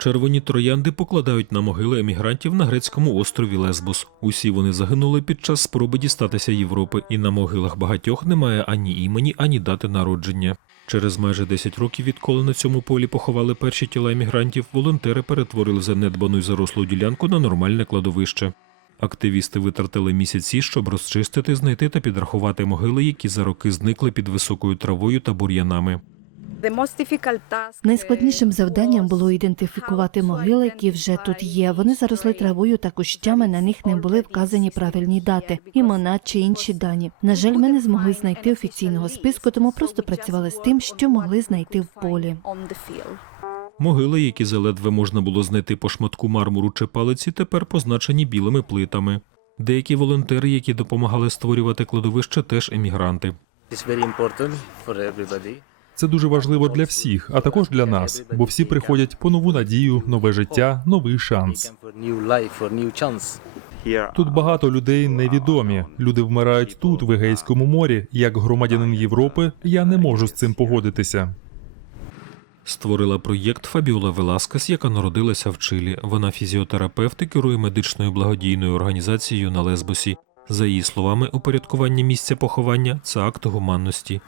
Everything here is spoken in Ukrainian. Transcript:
Червоні троянди покладають на могили емігрантів на грецькому острові Лесбос. Усі вони загинули під час спроби дістатися Європи, і на могилах багатьох немає ані імені, ані дати народження. Через майже 10 років, відколи на цьому полі поховали перші тіла емігрантів, волонтери перетворили занедбану й зарослу ділянку на нормальне кладовище. Активісти витратили місяці, щоб розчистити, знайти та підрахувати могили, які за роки зникли під високою травою та бур'янами. Найскладнішим завданням було ідентифікувати могили, які вже тут є. Вони заросли травою та кущами. На них не були вказані правильні дати, імена чи інші дані. На жаль, ми не змогли знайти офіційного списку, тому просто працювали з тим, що могли знайти в полі. Могили, які заледве можна було знайти по шматку мармуру чи палиці, тепер позначені білими плитами. Деякі волонтери, які допомагали створювати кладовище, теж емігранти. Це дуже важливо для всіх, а також для нас, бо всі приходять по нову надію, нове життя, новий шанс. Тут багато людей невідомі. Люди вмирають тут, в Егейському морі. Як громадянин Європи, я не можу з цим погодитися. Створила проєкт Фабіола Веласкес, яка народилася в Чилі. Вона фізіотерапевт і керує медичною благодійною організацією на Лесбосі. За її словами, упорядкування місця поховання це акт гуманності.